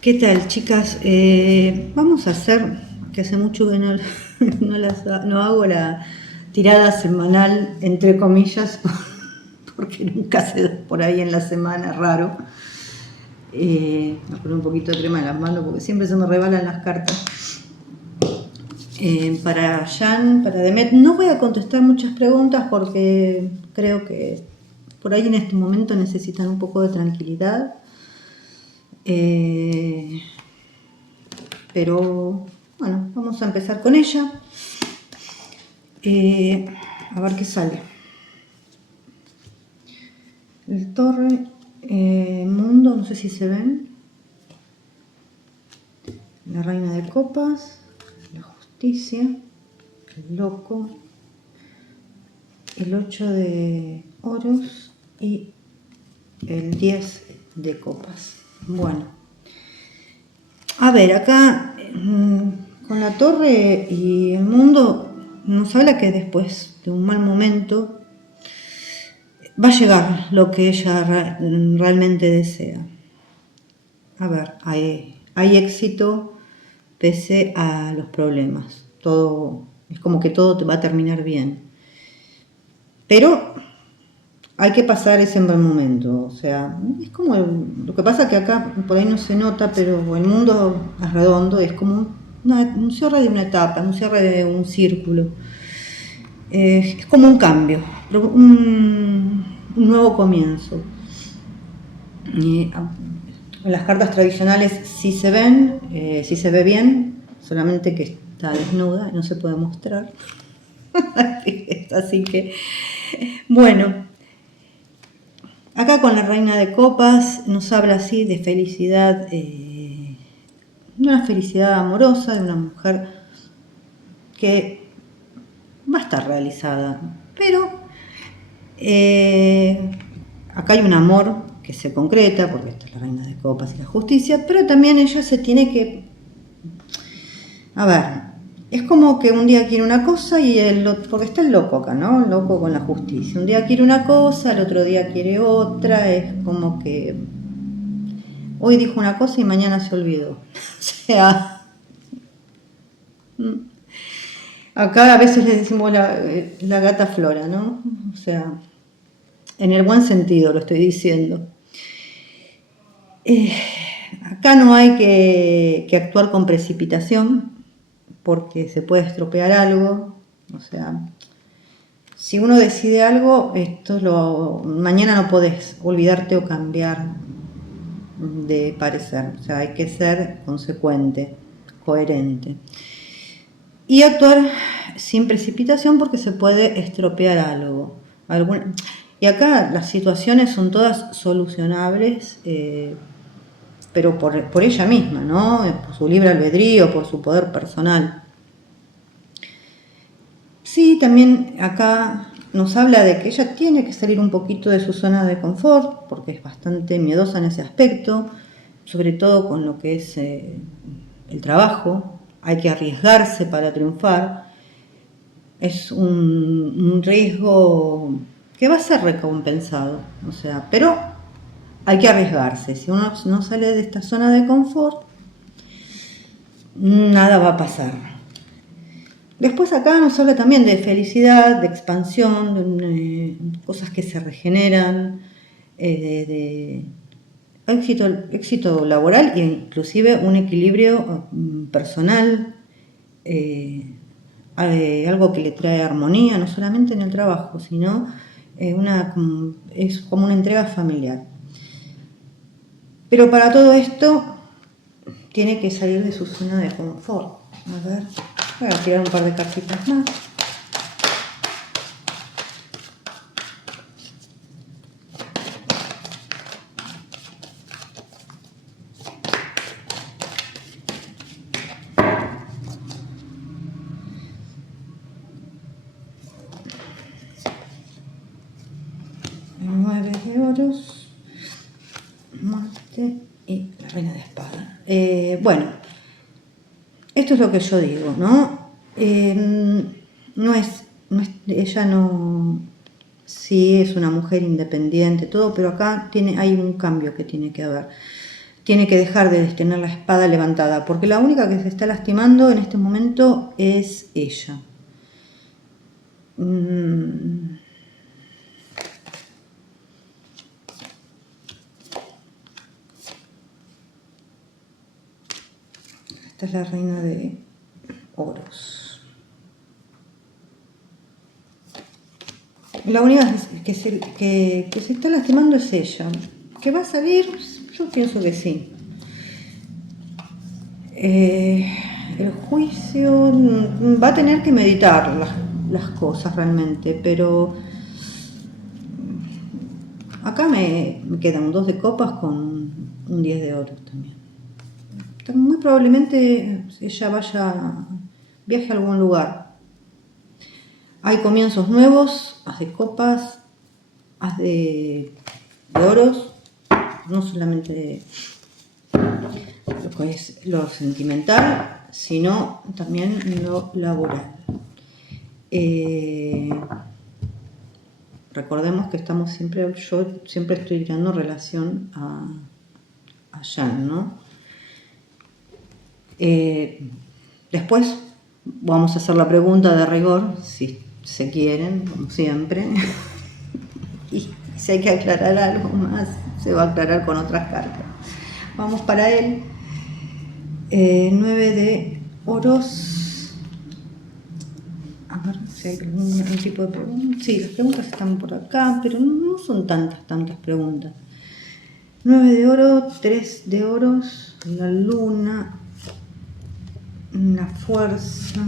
¿Qué tal, chicas? Vamos a hacer, que hace mucho que no hago la tirada semanal, entre comillas, porque nunca se da por ahí en la semana, raro. Me pone un poquito de crema en las manos porque siempre se me rebalan las cartas. Para Jan, para Demet, no voy a contestar muchas preguntas porque creo que por ahí en este momento necesitan un poco de tranquilidad. Pero bueno, vamos a empezar con ella. A ver qué sale. El torre, mundo, no sé si se ven. La reina de copas, la justicia, el loco, el 8 de oros y el 10 de copas. Bueno, a ver, acá con la torre y el mundo nos habla que después de un mal momento va a llegar lo que ella realmente desea. A ver, hay éxito pese a los problemas. Todo, es como que todo te va a terminar bien. Pero hay que pasar ese mal momento. O sea, es como lo que pasa que acá por ahí no se nota, pero el mundo es redondo, es como un cierre de una etapa, un cierre de un círculo. Es como un cambio, un nuevo comienzo. Las cartas tradicionales sí se ven, sí se ve bien, solamente que está desnuda, no se puede mostrar. Así que, bueno, acá con la reina de copas nos habla así de felicidad, una felicidad amorosa de una mujer que va a estar realizada, pero acá hay un amor que se concreta, porque esta es la reina de copas y la justicia, pero también ella se tiene que, a ver, es como que un día quiere una cosa y porque está el loco acá, ¿no? El loco con la justicia. Un día quiere una cosa, el otro día quiere otra, es como que hoy dijo una cosa y mañana se olvidó. O sea, acá a veces le decimos la gata Flora, ¿no? O sea, en el buen sentido lo estoy diciendo. Acá no hay que actuar con precipitación porque se puede estropear algo. O sea, si uno decide algo, mañana no podés olvidarte o cambiar de parecer. O sea, hay que ser consecuente, coherente. Y actuar sin precipitación porque se puede estropear algo. Y acá las situaciones son todas solucionables, pero por ella misma, ¿no? Por su libre albedrío, por su poder personal. Sí, también acá nos habla de que ella tiene que salir un poquito de su zona de confort, porque es bastante miedosa en ese aspecto, sobre todo con lo que es el trabajo. Hay que arriesgarse para triunfar. Es un riesgo que va a ser recompensado, o sea, pero hay que arriesgarse. Si uno no sale de esta zona de confort, nada va a pasar. Después acá nos habla también de felicidad, de expansión, de cosas que se regeneran, de éxito laboral e inclusive un equilibrio personal, algo que le trae armonía, no solamente en el trabajo, sino es como una entrega familiar. Pero para todo esto tiene que salir de su zona de confort. A ver, voy a tirar un par de cartitas más. El 9 de oros, Marte y la reina de espada. Bueno, esto es lo que yo digo, ¿no? Ella no, sí es una mujer independiente, todo, pero acá hay un cambio que tiene que haber. tiene que dejar de tener la espada levantada, porque la única que se está lastimando en este momento es ella. Esta es la reina de oros. La única que se está lastimando es ella. ¿Que va a salir? Yo pienso que sí. El juicio va a tener que meditar las cosas realmente, pero acá me queda un 2 de copas con un 10 de oros también. Muy probablemente ella viaje a algún lugar. Hay comienzos nuevos, as de copas, as de oros, no solamente lo que es lo sentimental, sino también lo laboral. Recordemos que yo siempre estoy dando relación a Jan, ¿no? Después vamos a hacer la pregunta de rigor, si se quieren, como siempre. Y si hay que aclarar algo más, se va a aclarar con otras cartas. Vamos para él. 9 de oros. A ver si hay algún tipo de pregunta. Sí, las preguntas están por acá, pero no son tantas preguntas. 9 de oro, 3 de oros, la luna, la fuerza,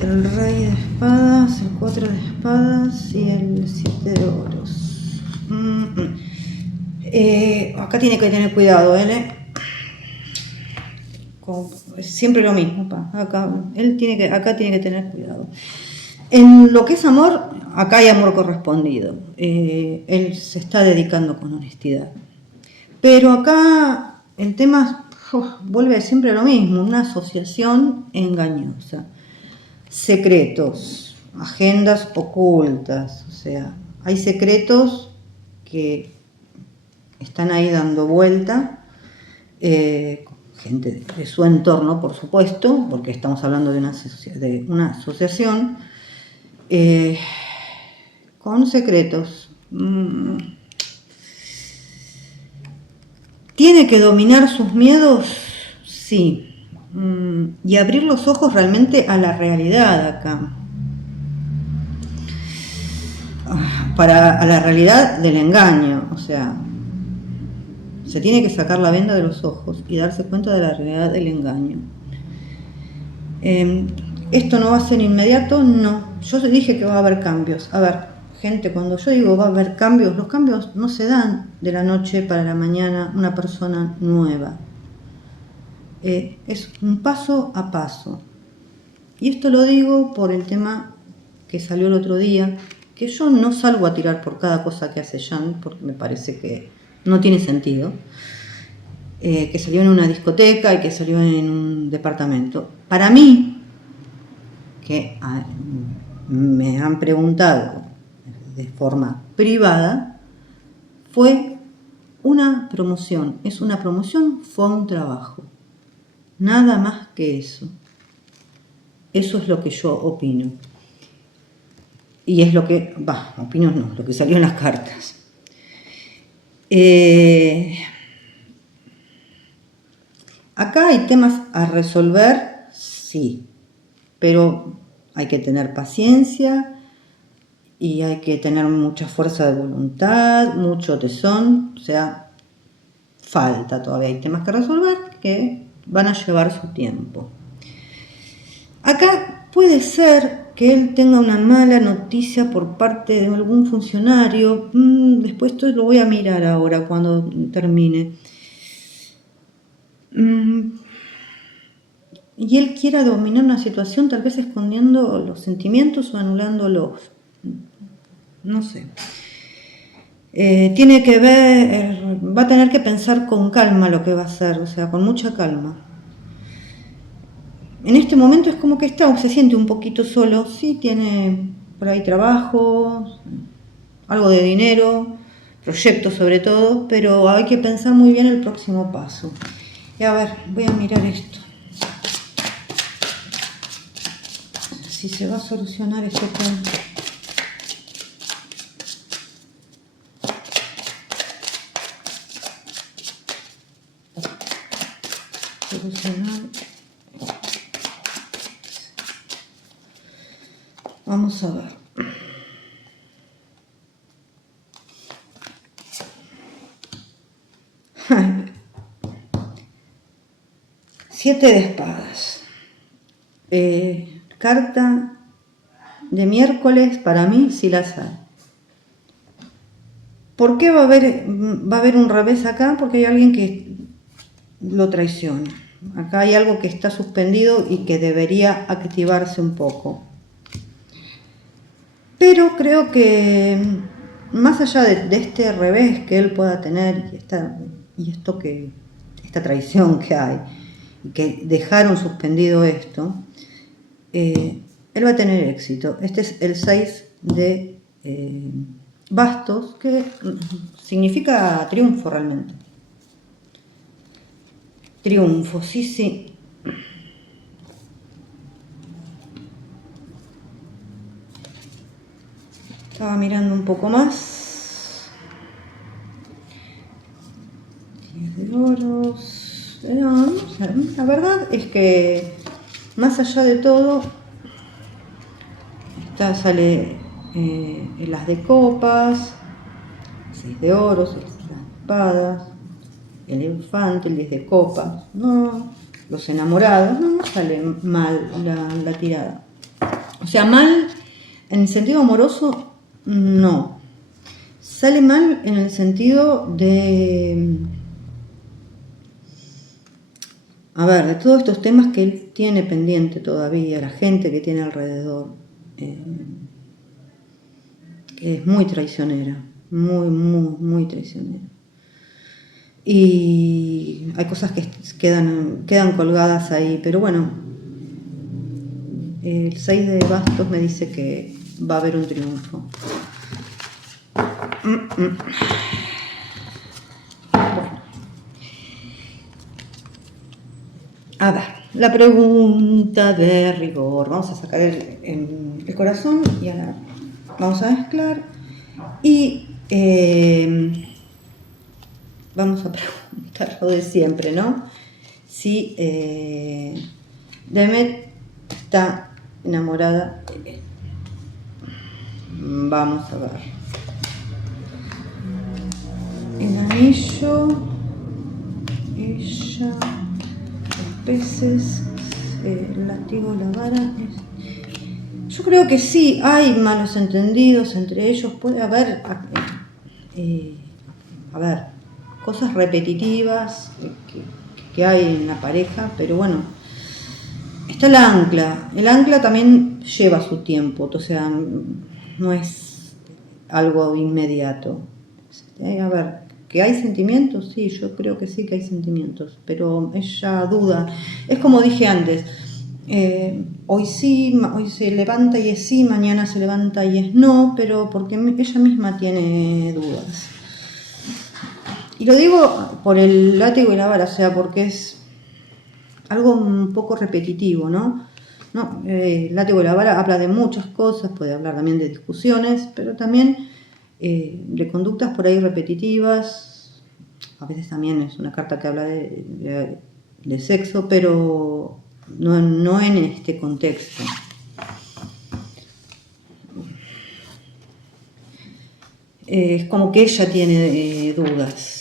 el rey de espadas, el 4 de espadas y el 7 de oros. Acá tiene que tener cuidado, siempre lo mismo, acá tiene que tener cuidado. En lo que es amor, acá hay amor correspondido. Él se está dedicando con honestidad. Pero acá el tema vuelve siempre a lo mismo, una asociación engañosa. Secretos, agendas ocultas, o sea, hay secretos que están ahí dando vuelta, gente de su entorno, por supuesto, porque estamos hablando de una asociación con secretos. ¿Tiene que dominar sus miedos? Sí. Y abrir los ojos realmente a la realidad acá. A la realidad del engaño, o sea, se tiene que sacar la venda de los ojos y darse cuenta de la realidad del engaño. ¿Esto no va a ser inmediato? No. Yo dije que va a haber cambios. A ver, gente, cuando yo digo va a haber cambios, los cambios no se dan de la noche para la mañana una persona nueva. Es un paso a paso. Y esto lo digo por el tema que salió el otro día, que yo no salgo a tirar por cada cosa que hace Jan, porque me parece que no tiene sentido. Que salió en una discoteca y que salió en un departamento. Para mí, que me han preguntado de forma privada, fue una promoción. Es una promoción, fue un trabajo. Nada más que eso. Eso es lo que yo opino. Y es lo que, opino no, lo que salió en las cartas. Acá hay temas a resolver, sí, pero hay que tener paciencia y hay que tener mucha fuerza de voluntad, mucho tesón, o sea, falta todavía, hay temas que resolver que van a llevar su tiempo. Acá puede ser que él tenga una mala noticia por parte de algún funcionario. Después esto lo voy a mirar ahora cuando termine. Y él quiera dominar una situación, tal vez escondiendo los sentimientos o anulándolos. No sé. Tiene que ver, va a tener que pensar con calma lo que va a hacer, o sea, con mucha calma. En este momento es como que se siente un poquito solo, sí tiene por ahí trabajo, algo de dinero, proyectos sobre todo, pero hay que pensar muy bien el próximo paso. Y a ver, voy a mirar esto. Si se va a solucionar este tema. Solucionar. Vamos a ver. Siete de espadas. Carta de miércoles para mí sí las hay. ¿Por qué va a haber un revés acá? Porque hay alguien que lo traiciona. Acá hay algo que está suspendido y que debería activarse un poco. Pero creo que más allá de este revés que él pueda tener esta traición que hay, y que dejaron suspendido esto, él va a tener éxito. Este es el 6 de bastos, que significa triunfo realmente. Triunfo, sí, sí. Estaba mirando un poco más. 10 de oros. La verdad es que más allá de todo, sale el as de copas, 6 de oros, el 6 de espadas, el infante, el 10 de copas. No, los enamorados, no sale mal la tirada. O sea, mal en el sentido amoroso, no. Sale mal en el sentido de, a ver, de todos estos temas que él tiene pendiente todavía, la gente que tiene alrededor, que es muy traicionera, muy traicionera. Y hay cosas que quedan colgadas ahí, pero bueno, el 6 de bastos me dice que va a haber un triunfo. Bueno. A ver, la pregunta de rigor. Vamos a sacar el corazón y ahora vamos a mezclar. Y vamos a preguntar lo de siempre, ¿no? Si Demet está enamorada de él. Vamos a ver. El anillo, ella, los peces, el látigo, la vara. Yo creo que sí, hay malos entendidos entre ellos. Puede haber, cosas repetitivas que hay en la pareja, pero bueno, está el ancla. El ancla también lleva su tiempo, o sea, no es algo inmediato. A ver, ¿que hay sentimientos? Sí, yo creo que sí que hay sentimientos, pero ella duda. Es como dije antes, hoy sí, hoy se levanta y es sí, mañana se levanta y es no, pero porque ella misma tiene dudas. Y lo digo por el látigo y la vara, o sea, porque es algo un poco repetitivo, ¿no? El látigo y la vara habla de muchas cosas, puede hablar también de discusiones, pero también de conductas por ahí repetitivas. A veces también es una carta que habla de sexo, pero no en este contexto. Es como que ella tiene dudas.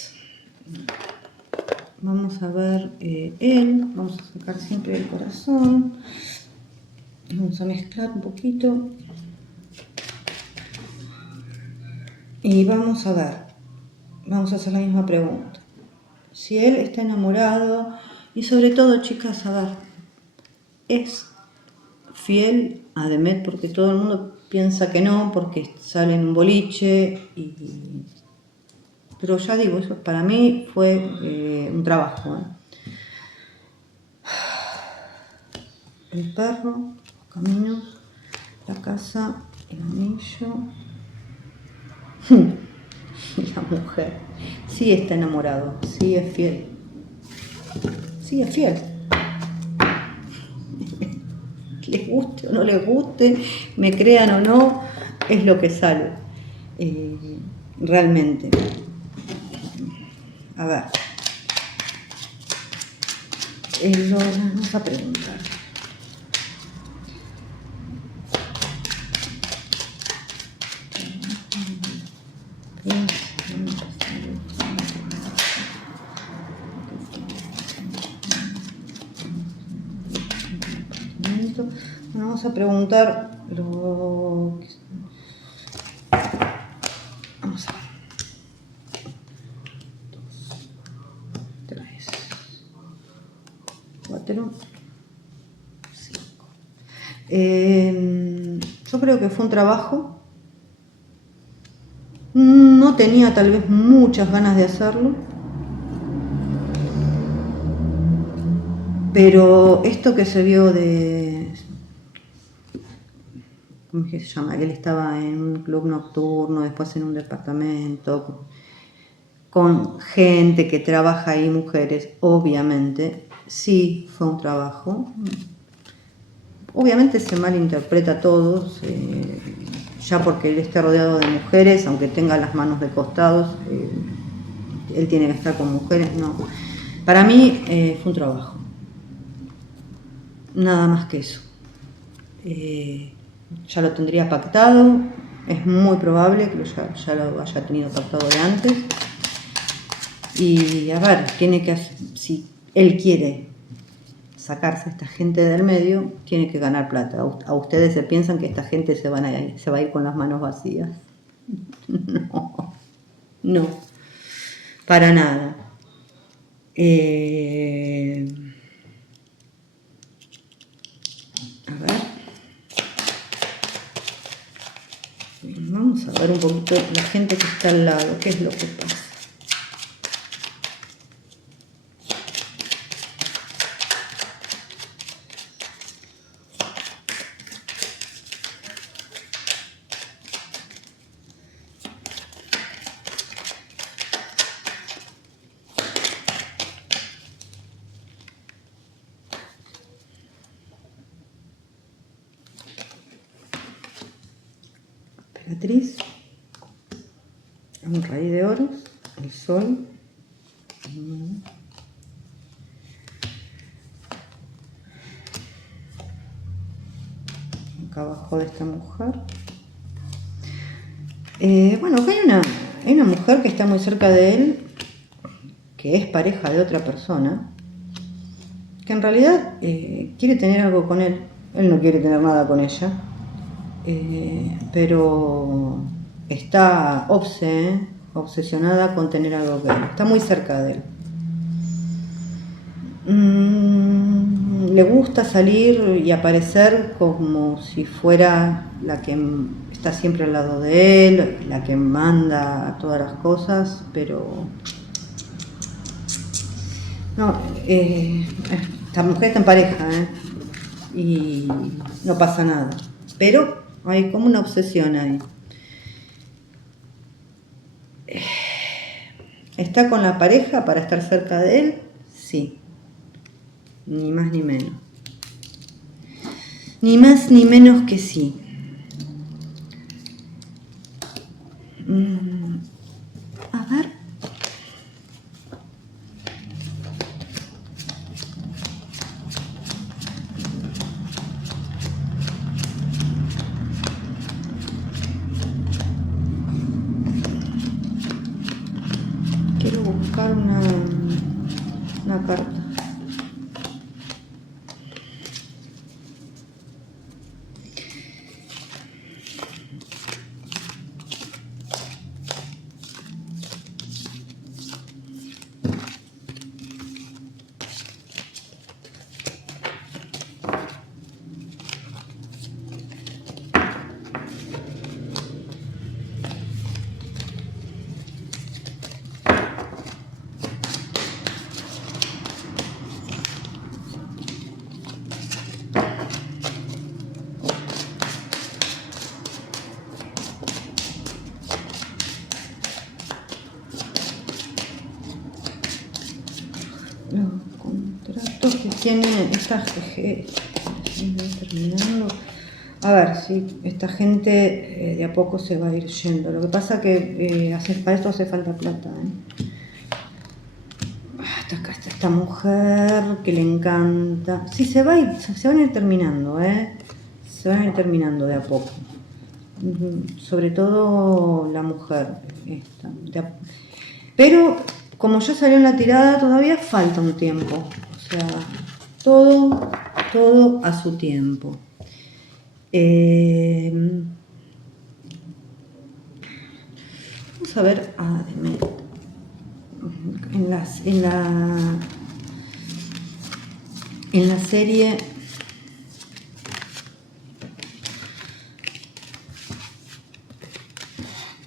Vamos a ver él, vamos a sacar siempre el corazón. Vamos a mezclar un poquito. Y vamos a ver, vamos a hacer la misma pregunta. Si él está enamorado, y sobre todo, chicas, a ver, ¿es fiel a Demet? Porque todo el mundo piensa que no, porque sale en un boliche, pero ya digo, eso para mí fue un trabajo. El perro, los caminos, la casa, el anillo. la mujer. Sí está enamorado, sí es fiel. Sí es fiel. Les guste o no les guste, me crean o no, es lo que sale. Realmente. A ver. Vamos a preguntar. Vamos a preguntar lo... Vamos a ver. 2, 3, 4, 5. Yo creo que fue un trabajo. No tenía tal vez muchas ganas de hacerlo. Pero esto que se vio de... ¿Cómo es que se llama? Él estaba en un club nocturno, después en un departamento, con gente que trabaja ahí, mujeres, obviamente, sí fue un trabajo. Obviamente se malinterpreta todo, ya porque él esté rodeado de mujeres, aunque tenga las manos de costados, él tiene que estar con mujeres, no. Para mí fue un trabajo. Nada más que eso. Ya lo tendría pactado, es muy probable que ya lo haya tenido pactado de antes. Y a ver, tiene que, si él quiere sacarse a esta gente del medio, tiene que ganar plata. A ustedes se piensan que esta gente se va a ir con las manos vacías. No, para nada. A ver. Vamos a ver un poquito la gente que está al lado, qué es lo que pasa. Emperatriz, un rey de oros, el sol, acá abajo de esta mujer. Bueno, acá hay una mujer que está muy cerca de él, que es pareja de otra persona, que en realidad quiere tener algo con él. Él no quiere tener nada con ella, pero está obsesionada con tener algo con él. Está muy cerca de él. Le gusta salir y aparecer como si fuera la que está siempre al lado de él, la que manda todas las cosas, pero no, esta mujer está en pareja, y no pasa nada, pero hay como una obsesión ahí. ¿Está con la pareja para estar cerca de él? Sí. Ni más ni menos. Ni más ni menos que sí. A ver. Quiero buscar una carta. esto que tiene esta terminando. A ver si esta gente de a poco se va a ir yendo. Lo que pasa que para esto hace falta plata. Esta mujer que le encanta. Sí, se van a ir terminando, se van a ir terminando de a poco. Sobre todo la mujer esta. Pero como ya salió en la tirada, todavía falta un tiempo. O sea, todo a su tiempo. Vamos a ver en la serie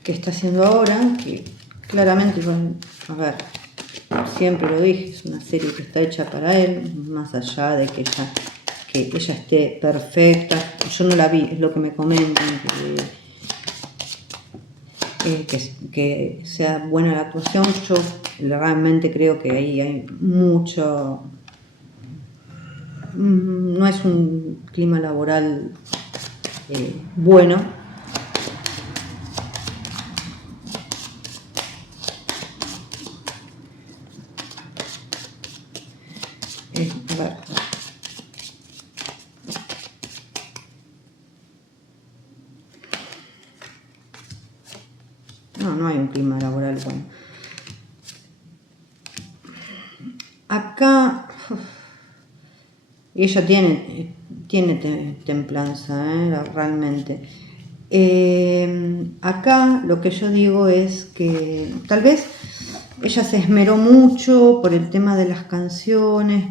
que está haciendo ahora, que claramente, bueno, a ver, siempre lo dije, es una serie que está hecha para él, más allá de que ella esté perfecta. Yo no la vi, es lo que me comentan, que sea buena la actuación. Yo realmente creo que ahí hay mucho, no es un clima laboral bueno. A ver. No hay un clima laboral bueno. Acá ella tiene templanza, realmente. Acá lo que yo digo es que tal vez ella se esmeró mucho por el tema de las canciones,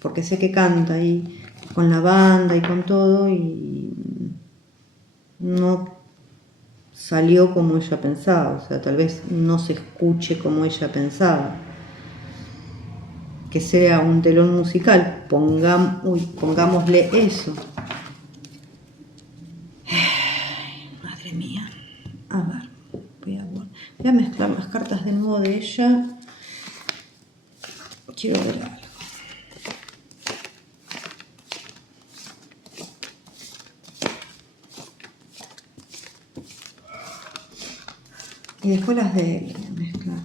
porque sé que canta ahí con la banda y con todo, y no salió como ella pensaba. O sea, tal vez no se escuche como ella pensaba. Que sea un telón musical, pongámosle eso. Madre mía. A ver, voy a mezclar las cartas de nuevo de ella. Quiero ver algo. Y después las de él, voy a mezclar.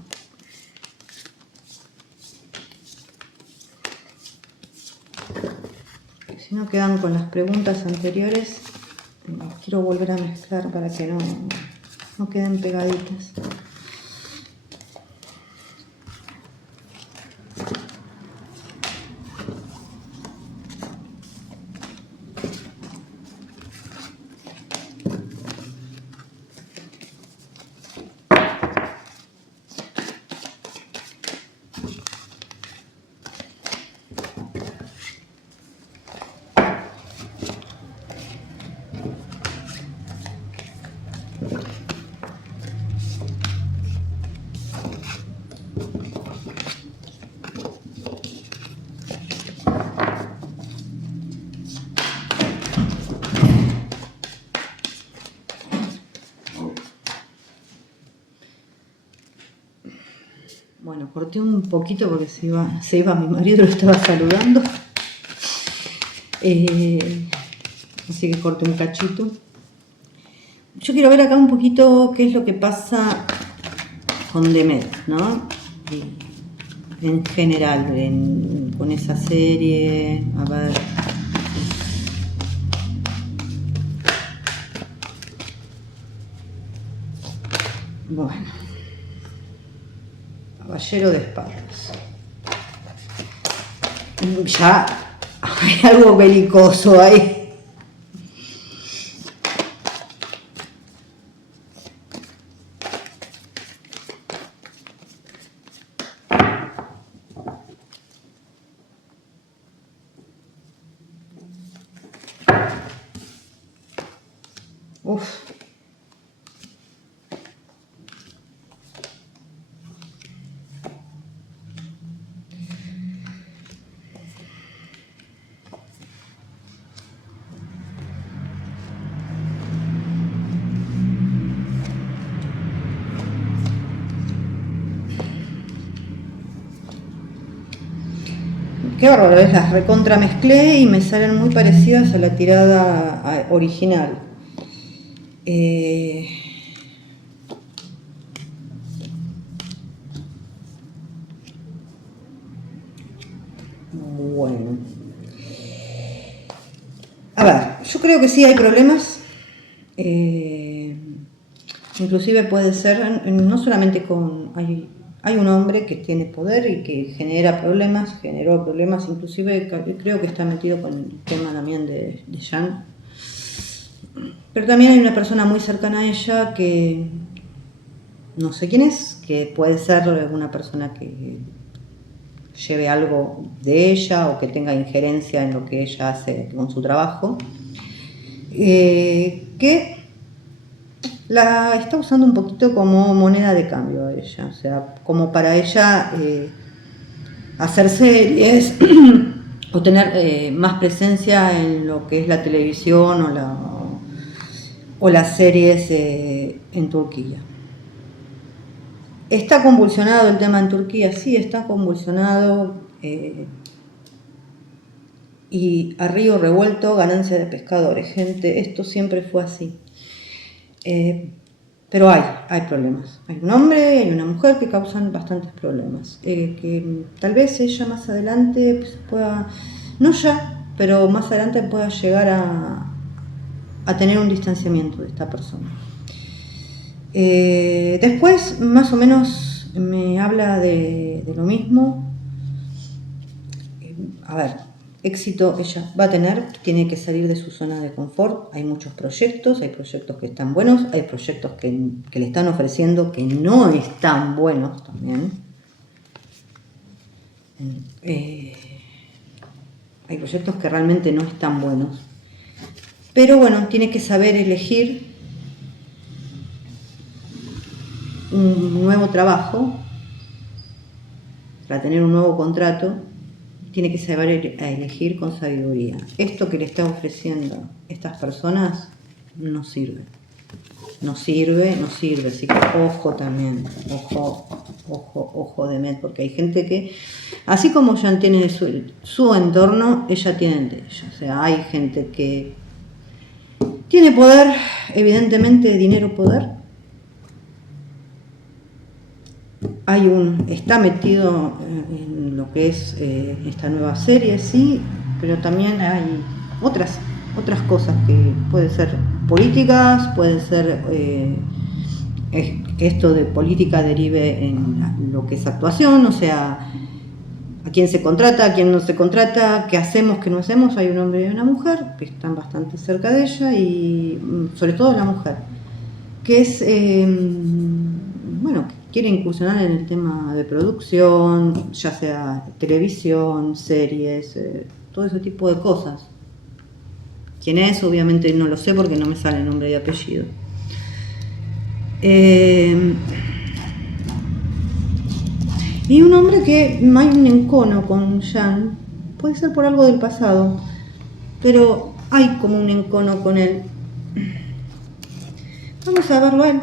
Porque si no quedan con las preguntas anteriores, quiero volver a mezclar para que no queden pegaditas. Bueno, corté un poquito porque se iba mi marido, lo estaba saludando. Así que corté un cachito. Yo quiero ver acá un poquito qué es lo que pasa con Demet, ¿no? En general, con esa serie. A ver. Bueno. Caballero de espadas. Ya hay algo belicoso ahí. Uf. qué bárbaro, las recontra mezclé y me salen muy parecidas a la tirada original. Bueno. A ver, yo creo que sí hay problemas. Inclusive puede ser, no solamente con... Hay un hombre que tiene poder y que generó problemas, inclusive creo que está metido con el tema también de Jan. Pero también hay una persona muy cercana a ella que no sé quién es, que puede ser una persona que lleve algo de ella o que tenga injerencia en lo que ella hace con su trabajo, que la está usando un poquito como moneda de cambio a ella, o sea, como para ella hacer series o tener más presencia en lo que es la televisión o las series en Turquía. ¿Está convulsionado el tema en Turquía? Sí, está convulsionado. Y a río revuelto, ganancia de pescadores. Gente, esto siempre fue así. Pero hay problemas. Hay un hombre y una mujer que causan bastantes problemas. Que tal vez ella más adelante pueda, no ya, pero más adelante pueda llegar a tener un distanciamiento de esta persona. Después, más o menos, me habla de lo mismo. A ver, éxito ella va a tener, tiene que salir de su zona de confort. Hay muchos proyectos, hay proyectos que están buenos, hay proyectos que le están ofreciendo que no están buenos también. Hay proyectos que realmente no están buenos. Pero bueno, tiene que saber elegir un nuevo trabajo, para tener un nuevo contrato, tiene que saber elegir con sabiduría. Esto que le está ofreciendo estas personas no sirve. No sirve. Así que ojo también, ojo de Met, porque hay gente que, así como Jan tiene su entorno, ella tiene el de ella. O sea, hay gente que tiene poder, evidentemente dinero, poder. Está metido en lo que es esta nueva serie, sí, pero también hay otras cosas que pueden ser políticas, puede ser que esto de política derive en lo que es actuación, o sea, a quién se contrata, a quién no se contrata, qué hacemos, qué no hacemos. Hay un hombre y una mujer que están bastante cerca de ella y sobre todo la mujer, que es, bueno, quiere incursionar en el tema de producción, ya sea televisión, series, todo ese tipo de cosas. ¿Quién es? Obviamente no lo sé porque no me sale el nombre y apellido. Y un hombre que hay un encono con Jan, puede ser por algo del pasado, pero hay como un encono con él. Vamos a verlo a él.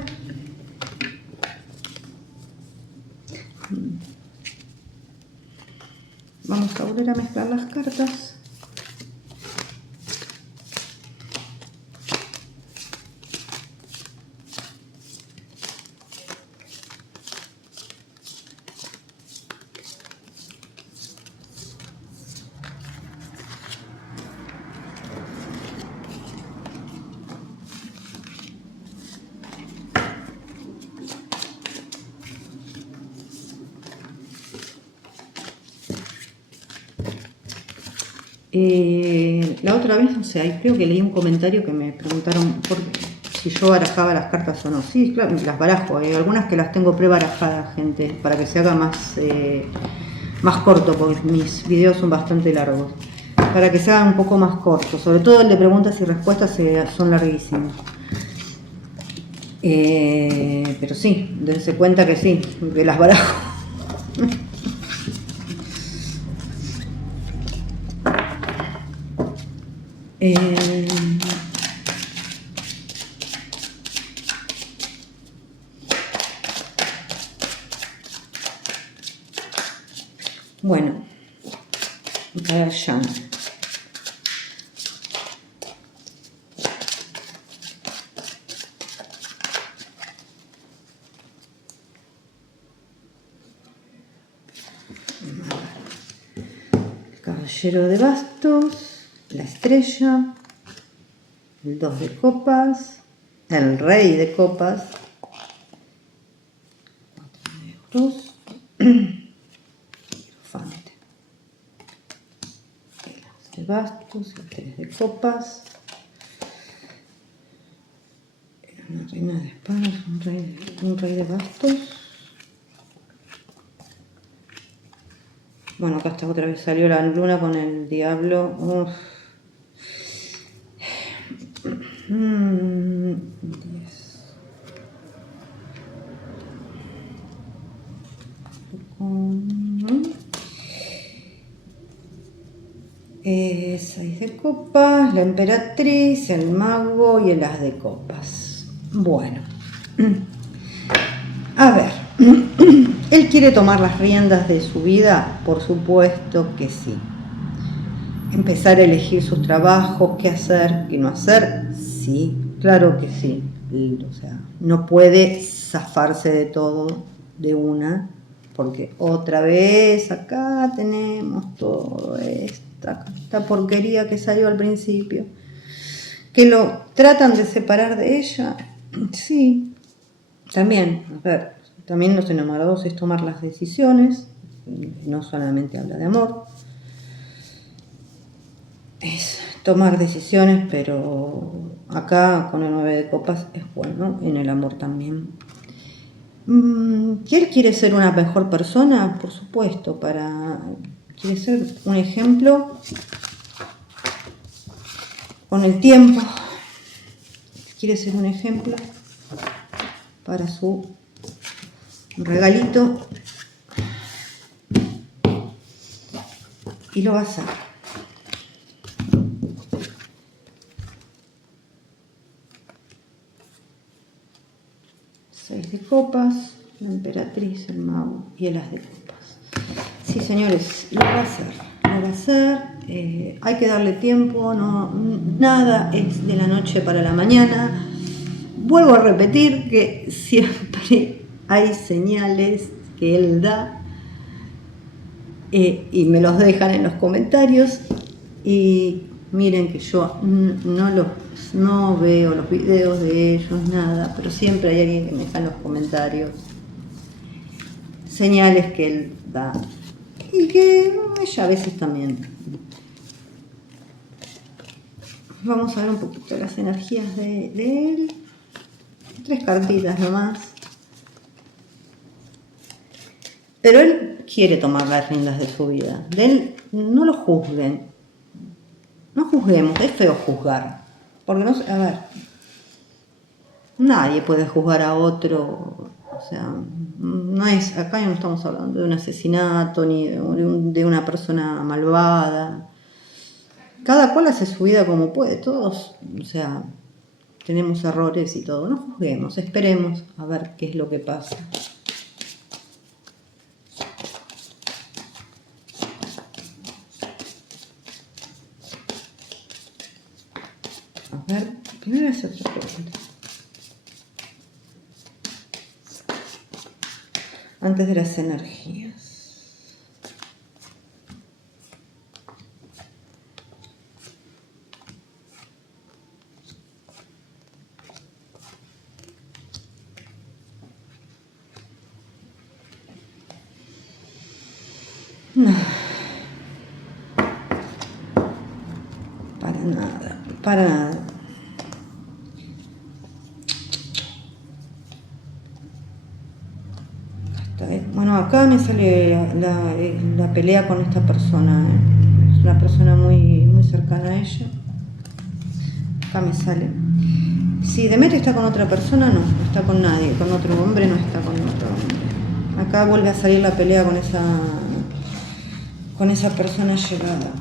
Vamos a volver a mezclar las cartas. La otra vez, no sé, creo que leí un comentario que me preguntaron si yo barajaba las cartas o no. Sí, claro, las barajo. Hay algunas que las tengo pre-barajadas, gente, para que se haga más corto, porque mis videos son bastante largos. Para que se hagan un poco más cortos. Sobre todo el de preguntas y respuestas son larguísimos. Pero sí, dense cuenta que sí, que las barajo. Bueno, Vayan. El caballero de bastos, la estrella, el 2 de copas, el rey de copas, 4 de euros, hierofante, el as de bastos, el 3 de copas, una reina de espadas, un rey de bastos. Bueno, acá está otra vez, salió la luna con el diablo. Uf. 10. Seis de copas, la emperatriz, el mago y el as de copas. Bueno, a ver, ¿él quiere tomar las riendas de su vida? Por supuesto que sí. Empezar a elegir sus trabajos, qué hacer y no hacer, sí, claro que sí. O sea, no puede zafarse de todo de una, porque otra vez acá tenemos todo esta porquería que salió al principio. ¿Que lo tratan de separar de ella? Sí, también, a ver, también los enamorados es tomar las decisiones, no solamente habla de amor. Es tomar decisiones, pero acá con el 9 de copas es bueno, en el amor también. ¿Quién quiere ser una mejor persona? Por supuesto, quiere ser un ejemplo con el tiempo. Quiere ser un ejemplo para su regalito y lo va a hacer. 6 de copas, la emperatriz, el mago y el as de copas. Sí, señores, lo va a hacer, lo va a hacer. Hay que darle tiempo, no, nada es de la noche para la mañana. Vuelvo a repetir que siempre hay señales que él da y me los dejan en los comentarios. Y miren que yo no veo los videos de ellos, nada, pero siempre hay alguien que me deja en los comentarios señales que él da y que ella a veces también. Vamos a ver un poquito las energías de él. 3 cartitas nomás. Pero él quiere tomar las riendas de su vida. De él no lo juzguen. No juzguemos, es feo juzgar. Porque no sé, a ver, nadie puede juzgar a otro. O sea, acá no estamos hablando de un asesinato ni de una persona malvada. Cada cual hace su vida como puede, todos, o sea, tenemos errores y todo. No juzguemos, esperemos a ver qué es lo que pasa. A ver, primero hacer otra pregunta. Antes de las energías. No. Para nada, para nada. Bueno, acá me sale la pelea con esta persona. Es una persona muy, muy cercana a ella. Acá me sale. Si Demetrio está con otra persona, no está con nadie. Con otro hombre, no está con otro hombre. Acá vuelve a salir la pelea con esa persona llegada.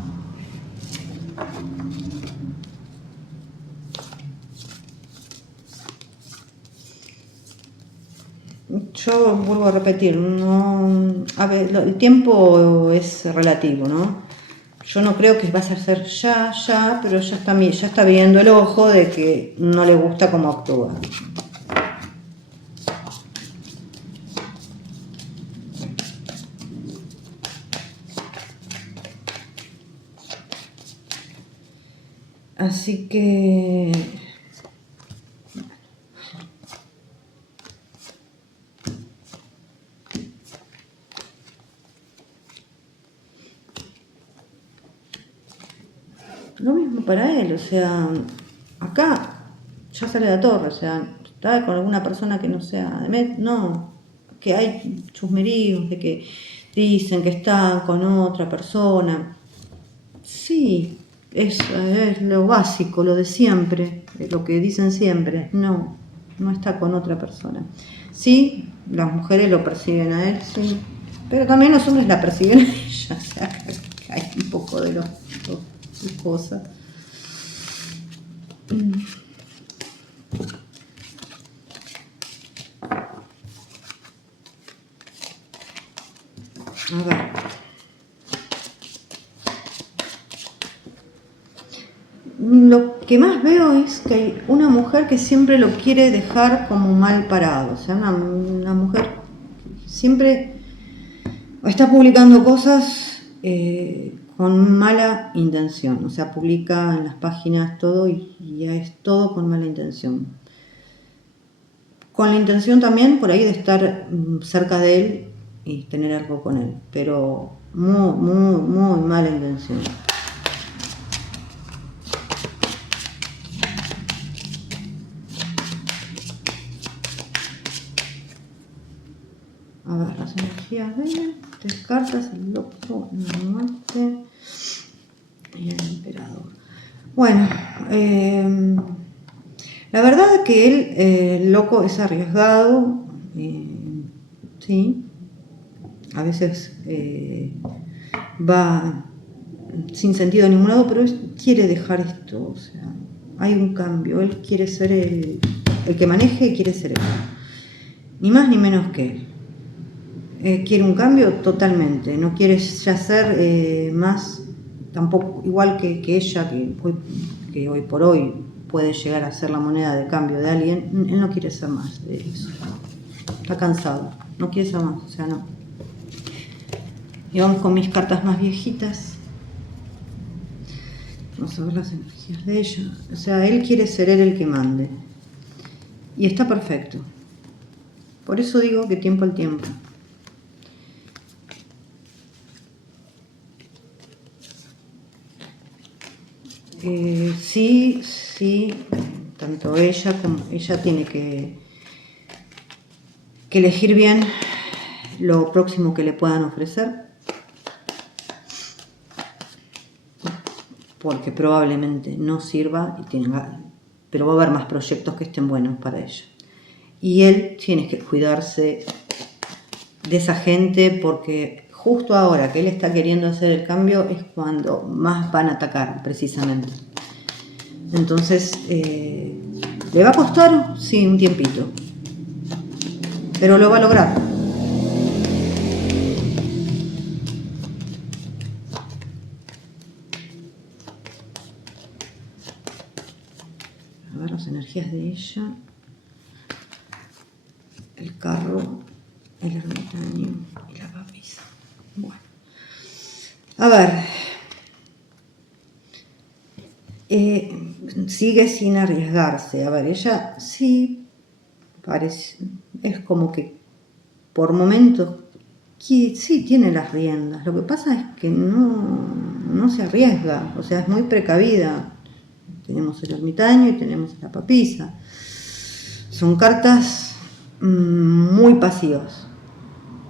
Yo vuelvo a repetir, no, a ver, el tiempo es relativo, ¿no? Yo no creo que vas a hacer ya, pero ya está viendo el ojo de que no le gusta cómo actúa. Así que... Lo mismo para él, o sea, acá ya sale la torre, o sea, está con alguna persona que no sea de no, que hay chusmeríos de que dicen que está con otra persona. Sí, es lo básico, lo de siempre, lo que dicen siempre. No, no está con otra persona. Sí, las mujeres lo persiguen a él, sí, pero también los hombres la persiguen a ella, o sea, que hay un poco de los cosas. A ver. Lo que más veo es que hay una mujer que siempre lo quiere dejar como mal parado. O sea, una mujer siempre está publicando cosas con mala intención. O sea, publica en las páginas todo y es todo con mala intención. Con la intención también por ahí de estar cerca de él y tener algo con él. Pero muy mala intención. A ver, las energías de él, 3 cartas, el loco, la muerte y el emperador. Bueno, la verdad es que él, el loco, es arriesgado, sí, a veces va sin sentido a ningún lado, pero él quiere dejar esto, o sea, hay un cambio, él quiere ser el que maneje, quiere ser él, ni más ni menos que él. Quiere un cambio totalmente, no quiere ya ser más, tampoco igual que ella, que hoy por hoy puede llegar a ser la moneda de cambio de alguien. Él no quiere ser más de eso, está cansado, no quiere ser más, o sea, no. Y vamos con mis cartas más viejitas. Vamos a ver las energías de ella. O sea, él quiere ser él el que mande, y está perfecto. Por eso digo que tiempo al tiempo. Sí, tanto ella como ella tiene que elegir bien lo próximo que le puedan ofrecer, porque probablemente no sirva pero va a haber más proyectos que estén buenos para ella. Y él tiene que cuidarse de esa gente, porque justo ahora que él está queriendo hacer el cambio es cuando más van a atacar, precisamente. Entonces, ¿le va a costar? Sí, un tiempito, pero lo va a lograr. A ver las energías de ella. El carro, el ermitaño y la papisa. Bueno, a ver, sigue sin arriesgarse. A ver, ella sí parece, es como que por momentos sí tiene las riendas. Lo que pasa es que no se arriesga, o sea, es muy precavida. Tenemos el ermitaño y tenemos la papisa. Son cartas muy pasivas,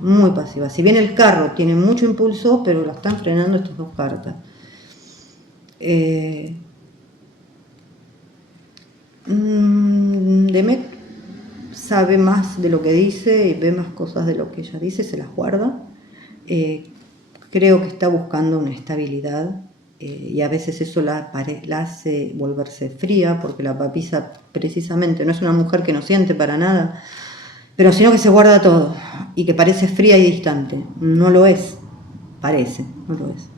muy pasivas. Si bien el carro tiene mucho impulso, pero la están frenando estas 2 cartas. Demet sabe más de lo que dice y ve más cosas de lo que ella dice, se las guarda. Creo que está buscando una estabilidad, y a veces eso la hace volverse fría, porque la papisa precisamente no es una mujer que no siente para nada, pero sino que se guarda todo y que parece fría y distante. No lo es, parece, no lo es.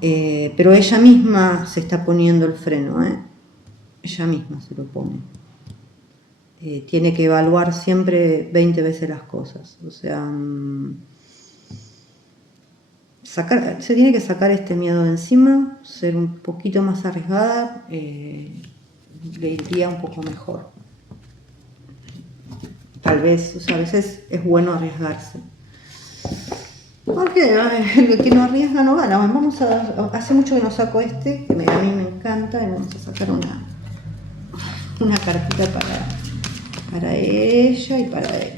pero ella misma se está poniendo el freno, ella misma se lo pone. Tiene que evaluar siempre 20 veces las cosas, o sea, se tiene que sacar este miedo de encima, ser un poquito más arriesgada, le iría un poco mejor. Tal vez, o sea, a veces es bueno arriesgarse. Porque el que no arriesga no gana. Bueno, hace mucho que no saco este, que a mí me encanta, y vamos a sacar una cartita para ella y para él.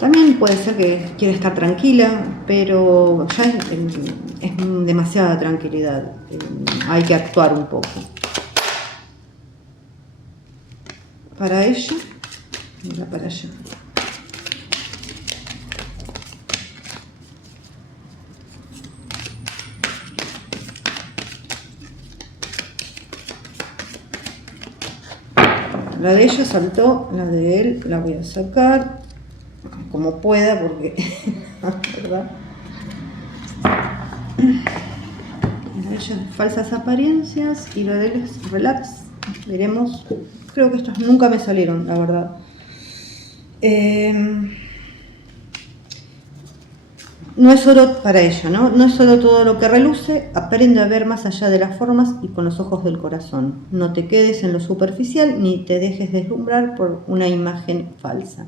También puede ser que quiera estar tranquila, pero ya es demasiada tranquilidad. Hay que actuar un poco. Para ella, mira para allá. La de ella saltó, la de él la voy a sacar como pueda porque ¿verdad? La de ella falsas apariencias y la de él es relax. Veremos. Creo que estos nunca me salieron, la verdad. No es solo para ella, ¿no? No es solo todo lo que reluce, aprende a ver más allá de las formas y con los ojos del corazón. No te quedes en lo superficial ni te dejes deslumbrar por una imagen falsa.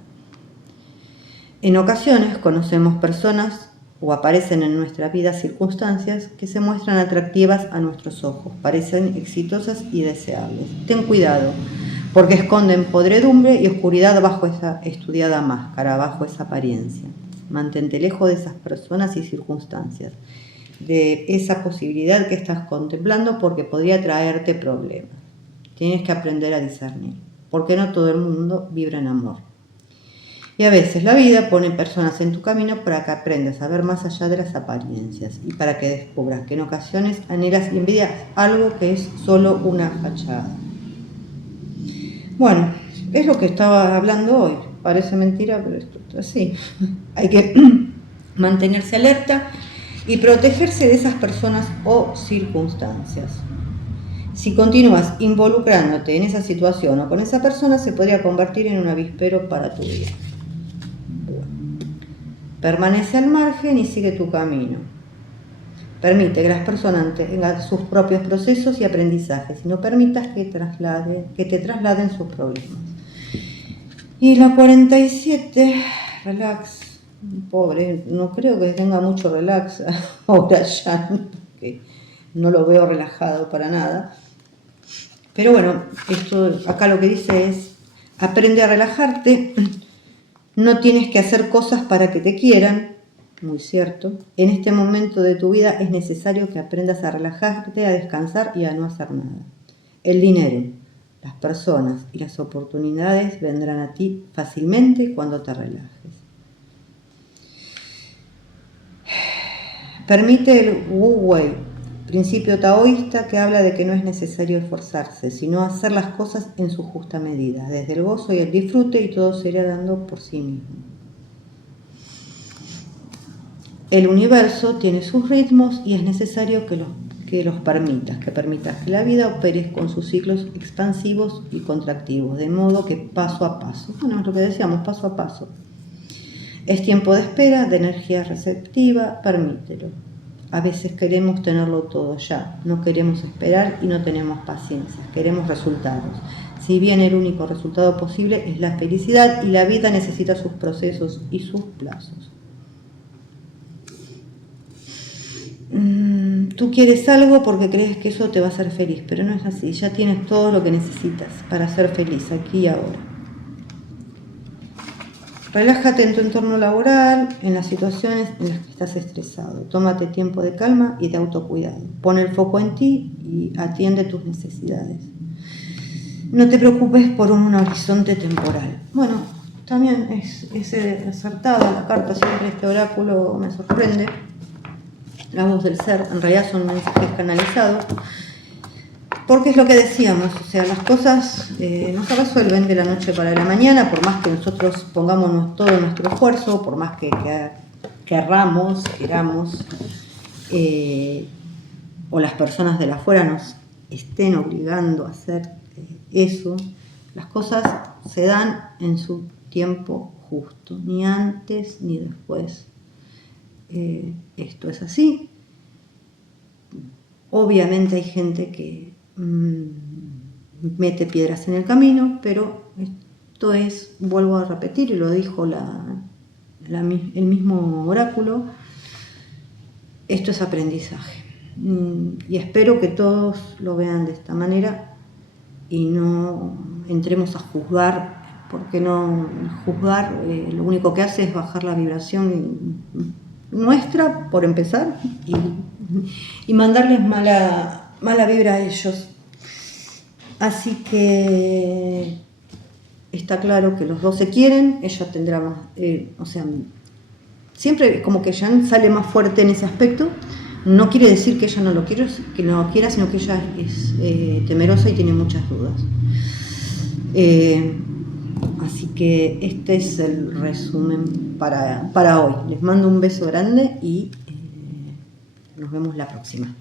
En ocasiones conocemos personas o aparecen en nuestra vida circunstancias que se muestran atractivas a nuestros ojos, parecen exitosas y deseables. Ten cuidado, porque esconden podredumbre y oscuridad bajo esa estudiada máscara, bajo esa apariencia. Mantente lejos de esas personas y circunstancias, de esa posibilidad que estás contemplando porque podría traerte problemas. Tienes que aprender a discernir, porque no todo el mundo vibra en amor. Y a veces la vida pone personas en tu camino para que aprendas a ver más allá de las apariencias y para que descubras que en ocasiones anhelas y envidias algo que es solo una fachada. Bueno, es lo que estaba hablando hoy. Parece mentira, pero esto es así. Hay que mantenerse alerta y protegerse de esas personas o circunstancias. Si continúas involucrándote en esa situación o con esa persona, se podría convertir en un avispero para tu vida. Bueno. Permanece al margen y sigue tu camino. Permite que las personas tengan sus propios procesos y aprendizajes y no permitas que te trasladen sus problemas. Y la 47, relax, pobre, no creo que tenga mucho relax ahora ya, porque no lo veo relajado para nada. Pero bueno, esto acá lo que dice es, aprende a relajarte, no tienes que hacer cosas para que te quieran, muy cierto. En este momento de tu vida es necesario que aprendas a relajarte, a descansar y a no hacer nada. El dinero, las personas y las oportunidades vendrán a ti fácilmente cuando te relajes. Permite el Wu Wei, principio taoísta que habla de que no es necesario esforzarse, sino hacer las cosas en su justa medida, desde el gozo y el disfrute, y todo se irá dando por sí mismo. El universo tiene sus ritmos y es necesario que los permitas que la vida opere con sus ciclos expansivos y contractivos, de modo que paso a paso, bueno, es lo que decíamos, paso a paso. Es tiempo de espera, de energía receptiva, permítelo. A veces queremos tenerlo todo ya, no queremos esperar y no tenemos paciencia, queremos resultados. Si bien el único resultado posible es la felicidad y la vida necesita sus procesos y sus plazos. Tú quieres algo porque crees que eso te va a hacer feliz, pero no es así. Ya tienes todo lo que necesitas para ser feliz aquí y ahora. Relájate en tu entorno laboral, en las situaciones en las que estás estresado. Tómate tiempo de calma y de autocuidado. Pon el foco en ti y atiende tus necesidades. No te preocupes por un horizonte temporal. Bueno, también es acertada la carta, siempre este oráculo me sorprende. La voz del ser, en realidad son mensajes canalizados. porque es lo que decíamos, o sea, las cosas no se resuelven de la noche para la mañana, por más que nosotros pongamos todo nuestro esfuerzo, por más que queramos, o las personas de la afuera nos estén obligando a hacer eso, las cosas se dan en su tiempo justo, ni antes ni después. Esto es así. Obviamente hay gente que mete piedras en el camino, pero esto es, vuelvo a repetir, y lo dijo el mismo oráculo, esto es aprendizaje. Y espero que todos lo vean de esta manera y no entremos a juzgar, porque no juzgar lo único que hace es bajar la vibración nuestra, por empezar, y mandarles mala vibra a ellos. Así que está claro que los dos se quieren, ella tendrá más, o sea, siempre como que Jan sale más fuerte en ese aspecto. No quiere decir que ella no lo quiera, sino que ella es temerosa y tiene muchas dudas. Así que este es el resumen para hoy. Les mando un beso grande y nos vemos la próxima.